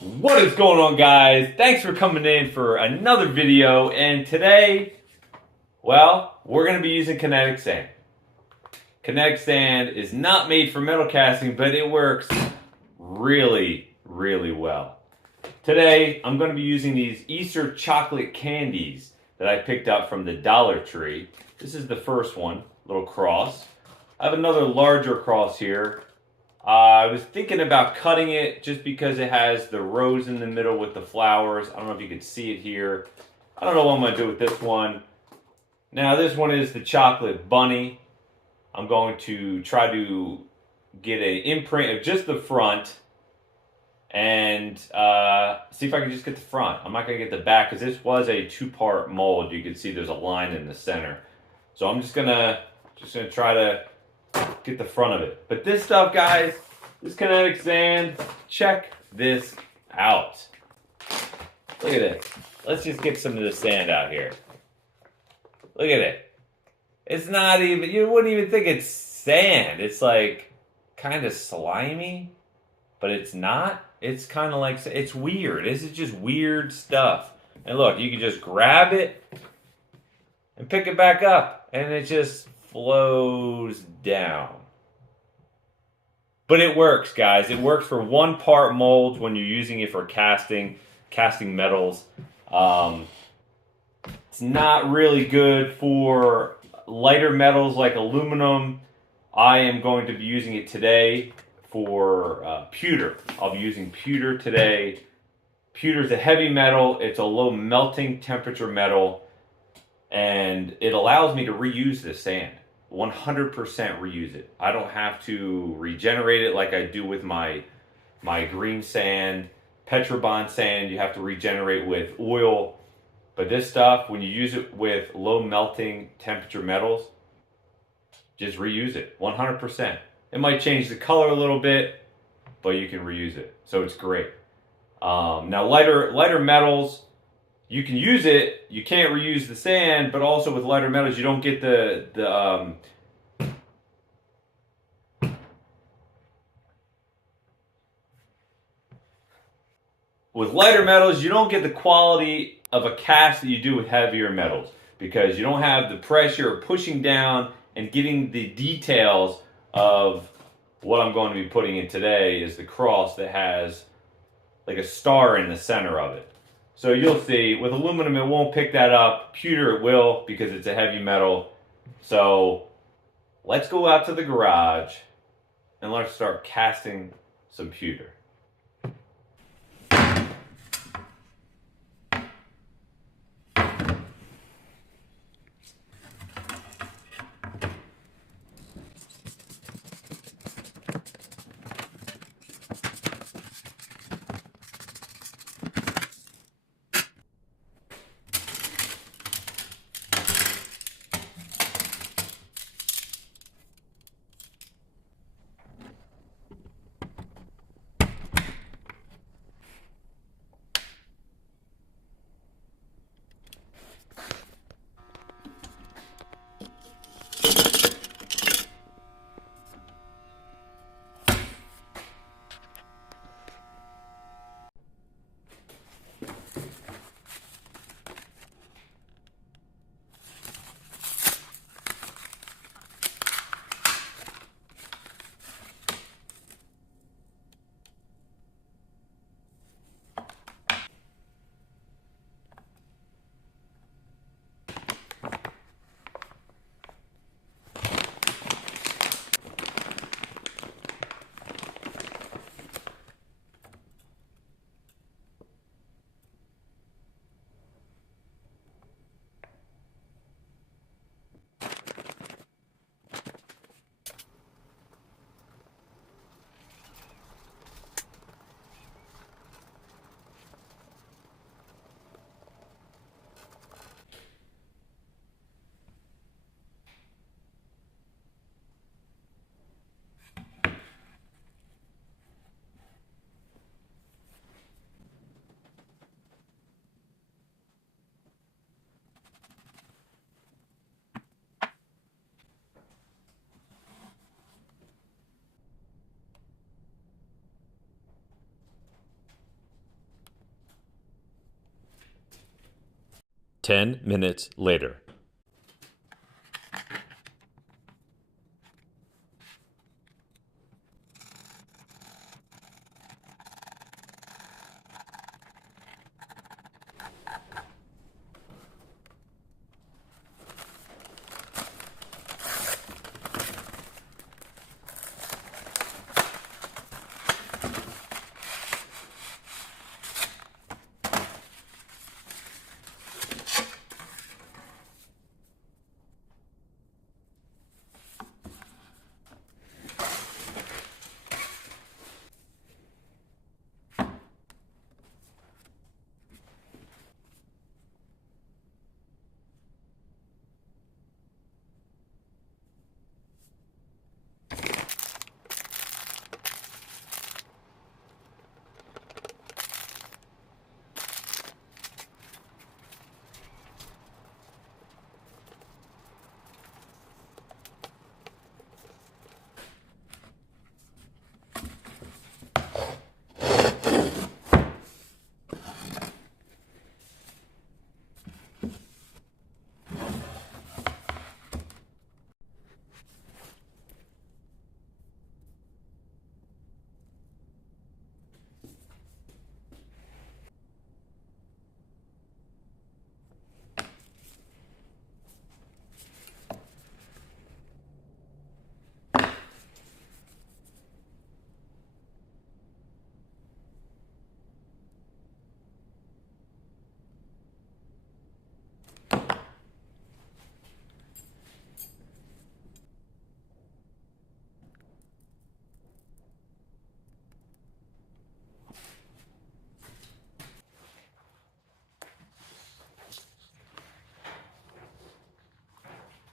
What is going on, guys? Thanks for coming in for another video. And today, well, we're going to be using kinetic sand. Kinetic sand is not made for metal casting, but it works really, really well. Today, I'm going to be using these Easter chocolate candies that I picked up from the Dollar Tree. This is the first one, little cross. I have another larger cross here. I was thinking about cutting it just because it has the rose in the middle with the flowers. I don't know if you can see it here. I don't know what I'm going to do with this one. Now this one is the chocolate bunny. I'm going to try to get an imprint of just the front and see if I can just get the front. I'm not going to get the back because this was a two-part mold. You can see there's a line in the center. So I'm just gonna try to get the front of it. But this stuff, guys, this kinetic sand, check this out. Look at this. Let's just get some of the sand out here. Look at it. It's not even, you wouldn't even think it's sand. It's like kind of slimy, but it's not. It's kind of like, it's weird. This is just weird stuff. And look, you can just grab it and pick it back up, and it just flows down. But it works, guys. It works for one part molds when you're using it for casting metals. It's not really good for lighter metals like aluminum. I am going to be using it today for pewter. I'll be using pewter today. Pewter is a heavy metal. It's a low melting temperature metal. And it allows me to reuse this sand. 100% reuse it. I don't have to regenerate it like I do with my green sand. Petrobond sand, you have to regenerate with oil. But this stuff, when you use it with low melting temperature metals, just reuse it. 100%. It might change the color a little bit, but you can reuse it. So it's great. Now lighter metals, you can use it, you can't reuse the sand, but also with lighter metals, you don't get with lighter metals, you don't get the quality of a cast that you do with heavier metals because you don't have the pressure of pushing down and getting the details of what I'm going to be putting in today is the cross that has like a star in the center of it. So you'll see, with aluminum it won't pick that up. Pewter it will because it's a heavy metal. So let's go out to the garage and let's start casting some pewter. 10 minutes later.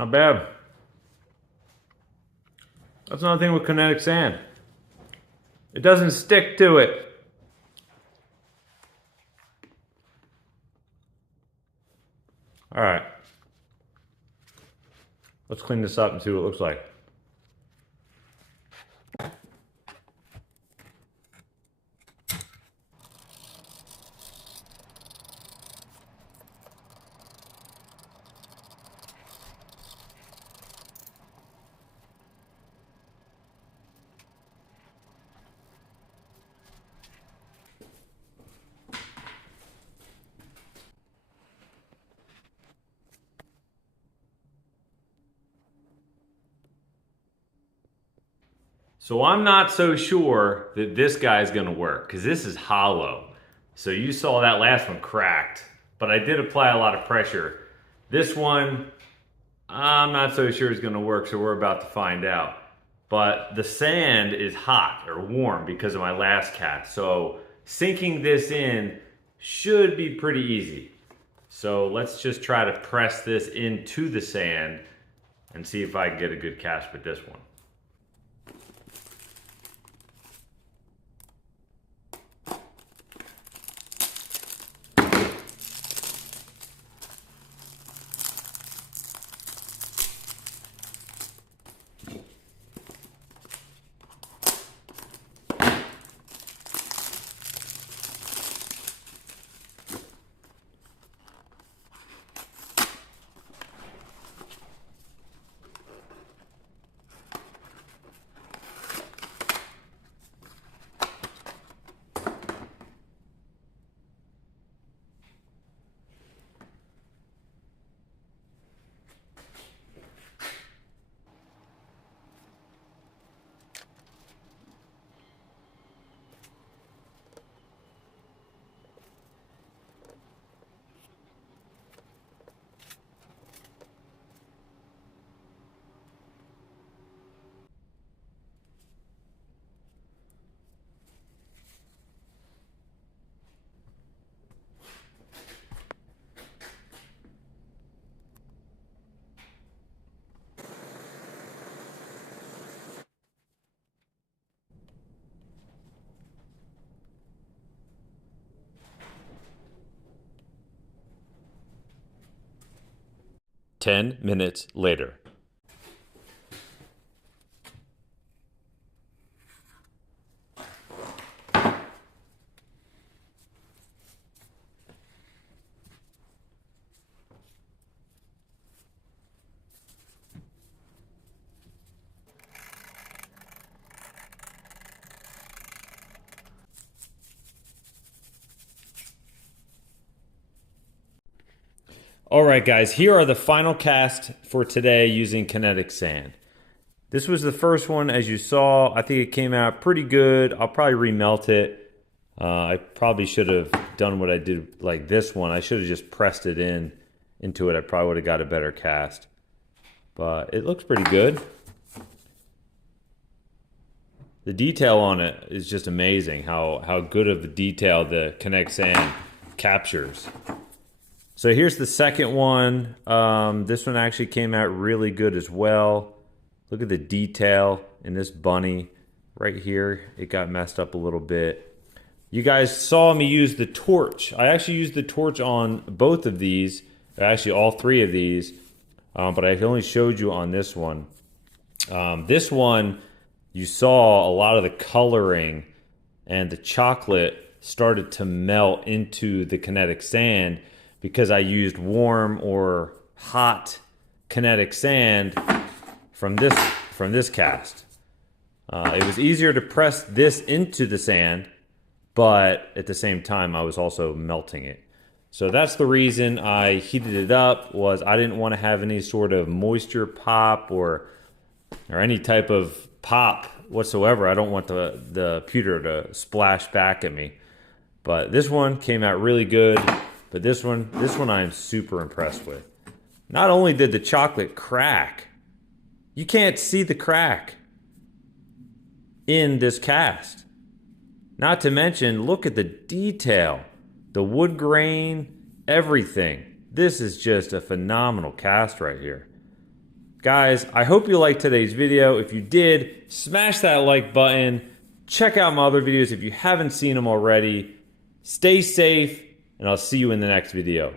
Not bad. That's another thing with kinetic sand. It doesn't stick to it. All right. Let's clean this up and see what it looks like. So I'm not so sure that this guy's gonna work because this is hollow. So you saw that last one cracked, but I did apply a lot of pressure. This one, I'm not so sure is gonna work, so we're about to find out. But the sand is hot or warm because of my last cast. So sinking this in should be pretty easy. So let's just try to press this into the sand and see if I can get a good cast with this one. Ten minutes later. All right, guys, here are the final cast for today using Kinetic Sand. This was the first one, as you saw. I think it came out pretty good. I'll probably remelt it. I probably should have done what I did like this one. I should have just pressed it into it. I probably would have got a better cast. But it looks pretty good. The detail on it is just amazing, how good of the detail the Kinetic Sand captures. So here's the second one. This one actually came out really good as well. Look at the detail in this bunny right here. It got messed up a little bit. You guys saw me use the torch. I actually used the torch on both of these, actually all three of these, but I only showed you on this one. This one, you saw a lot of the coloring and the chocolate started to melt into the Kinetic Sand because I used warm or hot Kinetic Sand from this cast. It was easier to press this into the sand, but at the same time I was also melting it. So that's the reason I heated it up, was I didn't want to have any sort of moisture pop or any type of pop whatsoever. I don't want the pewter to splash back at me. But this one came out really good. But this one I am super impressed with. Not only did the chocolate crack, you can't see the crack in this cast. Not to mention, look at the detail, the wood grain, everything. This is just a phenomenal cast right here. Guys, I hope you liked today's video. If you did, smash that like button. Check out my other videos if you haven't seen them already. Stay safe, and I'll see you in the next video.